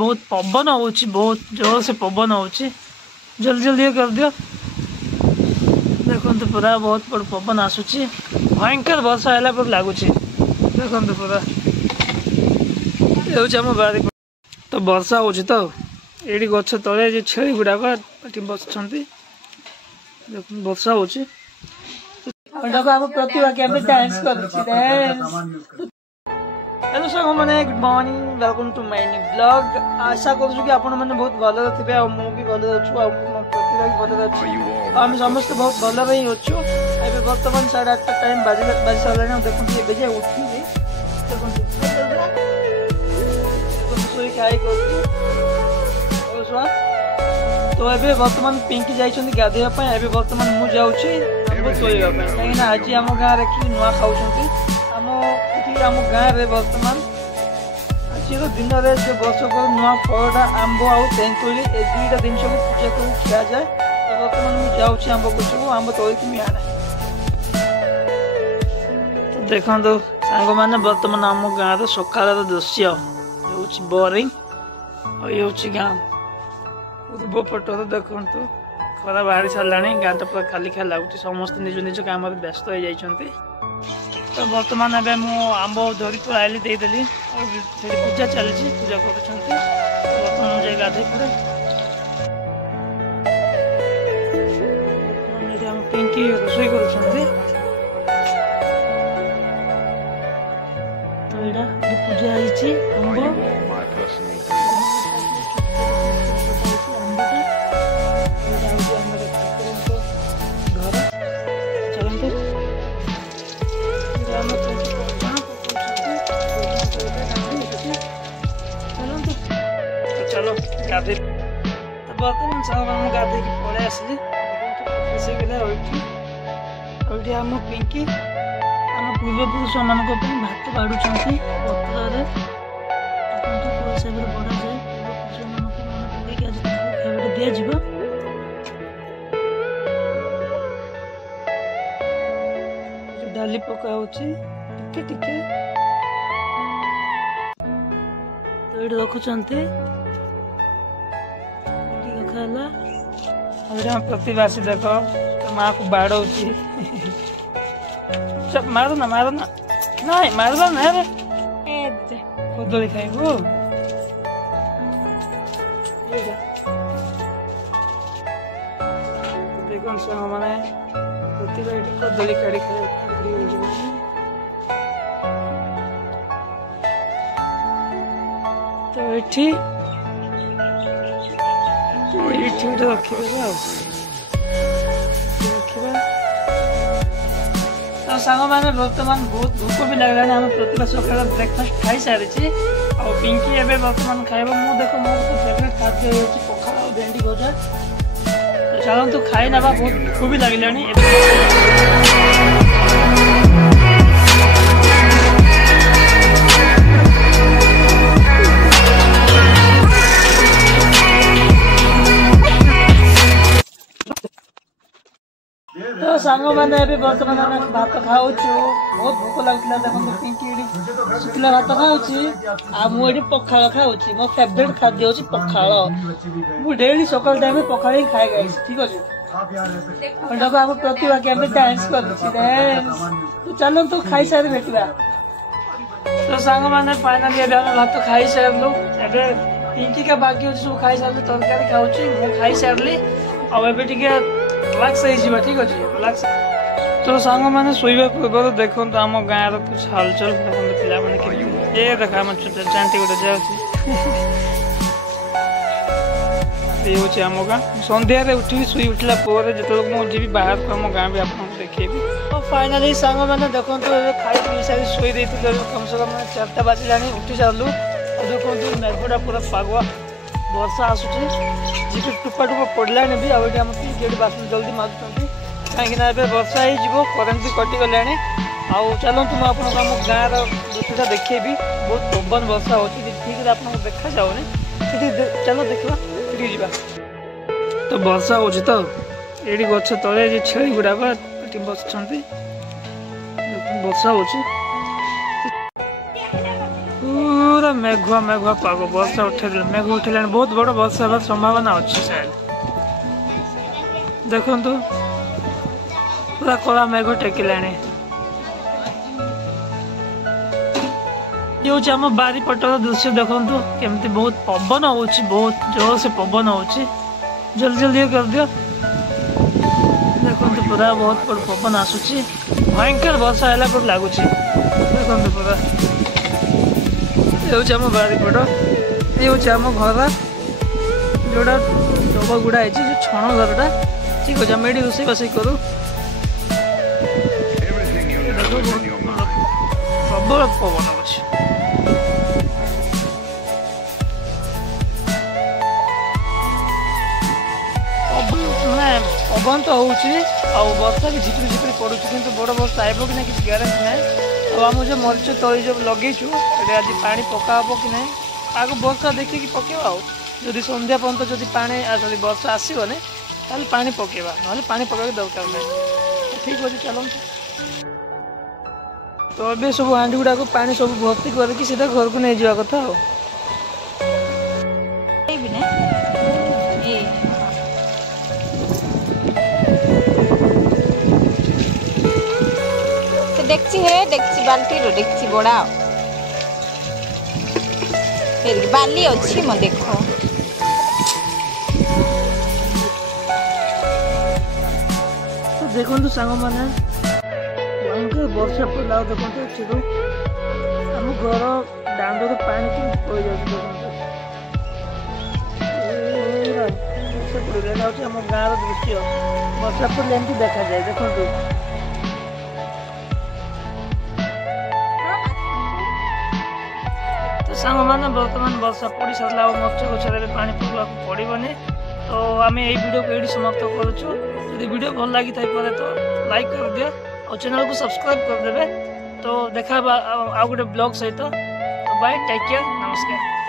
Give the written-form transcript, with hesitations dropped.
बहुत पवन हो बहुत जोर से पवन हो जल्दी जल्दी कर दियो देखो पूरा बहुत बड़ पवन आसूची भयंकर वर्षा है लगुच देखो पूरा ये बारी तो वर्षा हो तो ये गछ तले छेली गुड़ाक बस वर्षा हो प्रतिभा के डांस कर हेलो सर मैंने good morning welcome to my new blog आशा करूँ कि आपण मैंने बहुत भल थे मुझे भल अच्छु प्रतिभा भी भल अच्छे आम समस्त बहुत भल ही अच्छु ए बर्तमान 8:30 टाइम बाजी सारे देखते ए जाए उठी सोई खाई तो ये बर्तमान पिंकी जाइए गाधोवाई ए बर्तमान मुझे जाऊँगी शोवा कहीं आज आम गाँव कि नुआ खाऊँ आम गाँव में बर्तमान आज दिन में जो वर्षक नुआ फलटा आंब आउ तेंतुली ए दुईटा जिन को पूजा कर खिया जाए तो बर्तमान मुझे जाऊँगी आंब गछ को आंब तोड़की आने तो देखो सांग मैंने बर्तमान आम गाँव सकाल दृश्य हूँ बोरिंग ये गाँव पूर्व पट देखु खरा बाहरी सारा गाँ तो पूरा खाली खाली लगुच समस्त निज निज काम व्यस्त हो जाती तो बर्तमान ए आंब धरिक आइली देदेली पूजा चलती पूजा कर गाधे पड़े पिंकी रोषई कर पूजा आंब चलो गाधे तो बर्तमान सारा गाधे पलि आसली आम पिंकी आम पूर्वपुरुष मान भात बाढ़ुं पत्र हिसाब से बड़ा जाए पूर्वपुरुष खाइबा दिज्व डाली पका टिके टिके तो ये रखुंट प्रतिवासी देख माँ को बाड़ मारो ना ना मारवा ना कदली खाइबू देख मैंने प्रतिभा ये कदली काढ़ी खाई तो ये रखा तो सांग मैंने बर्तमान बहुत भोक भी लगला आम प्रतिभा सकाल ब्रेकफास्ट खाई सारी आ पिंकी एवं बर्तमान खाइबा मु देख मो फेवरेट खाद्य हो पखाल और भेंडी भजा तो चलतु खाई ना बहुत भोक भी लगलानी तो सांग मैंने बर्तमान आम भात खाऊ बहुत भोक लगुला देखो पिंकी शुक्ला भात खाऊँ मुझे पखाल खाऊँ मो फेवरेट खाद्य हूँ पखाल मुझे डेली सकाल टाइम पखाल ही खाए गई ठीक अच्छे देखो आम प्रतिभा के डांस कर चलो तो खाई सारी भेटा तो सांग मैंने फाइनाली भात खाई सारू पिंकी का बाकी अच्छे सब खाई सारे तरकारी खाऊँ खाई सारे आगे रिलैक्स हो ठीक अच्छे रिलैक्स तो सांग मैंने शोवा पूर्व देखो आम गाँव कुछ हलचल देखो पे ये देखा आम चांटी गोटे जाऊँगी आम गाँ सन्धार उठी शुई उठला जो मुझे बाहर को आम गाँ भी आपको देखेबी और फाइनाली सांग मैंने देखो खाई पी सारी शोई कम से कम 4टा बाजिला उठी सारू देखो मेघटा पूरा पागुआ वर्षा आसूची जी टुपा टुपा पड़ला भी आम गेट बाथरूम जल्दी मागुं कहीं वर्षा हो करेन्ट भी कटिगला आउ चलतु मुझे आपको आम गाँव दृश्यटा देखेबी बहुत पवन वर्षा हो ठीक है आपको देखा जाऊनी चलो देखा जा तो वर्षा हो तो ये गछ तले छेली गुड़ाक बस वर्षा हो पूरा पूरा मेघुआ मेघुआ पाग वर्षा उठे मेघ उठे बहुत बड़ वर्षा हमार संभावना अच्छी शायद देखु पूरा कला मेघ टेकिला ये हूँ आम बारीपटर दृश्य देखु केमती बहुत पवन हो बहुत जोर से पवन हो जल्दी जल्दी कर दियो देखो पूरा बहुत बड़ पवन आसूची भयंकर वर्षा है लगुच देखो पूरा ये हूँ आम बारीपट ये हूँ आम घर जोड़ा डब गुड़ा है जो छण घरटा ठीक अच्छे आम ये रोसे बस करूँ प्रबल पवन अच्छे पवन तो वर्षा भी झिपरी झिपरी पड़ू कि बड़ वर्षा आब कि किसी ग्यारंटी ना आम जो मरीच तली जो लगेचु आज पानी पका हम कि ना आगे वर्षा देखिए पकेवा जदि संध्या पर्यंत जदि पानी वर्षा आसबनी ताल पानी पकेवा ना पानी पकेवा दरकार नहीं ठीक अच्छे चलो तो अभी सब हांडी गुड़ा को पानी सब भर्ती करके सीधा घर को नहीं जावा कथा डेक्ची है डेक्ची बाल्टी रो डेक्ची बड़ा फिर बाली अच्छी म देखो तो देखो तो सांग माने भयंकर वर्षा पड़ा देखो आम घर दांडर पानी के पड़ जाए आम गाँव दृश्य वर्षा पड़े एमती देखा जाए देखो सांग मैंने बर्तमान वर्षा पड़ सारा मत्स्य गचर पानी पकड़ा पड़ोनी तो आम यही वीडियो को ये समाप्त करुचु यदि वीडियो भल लगी थाई तो लाइक कर दियो और चैनल को सब्सक्राइब कर देवे तो देखा आ गोटे ब्लॉग सहित तो बाय टेक केयर नमस्कार।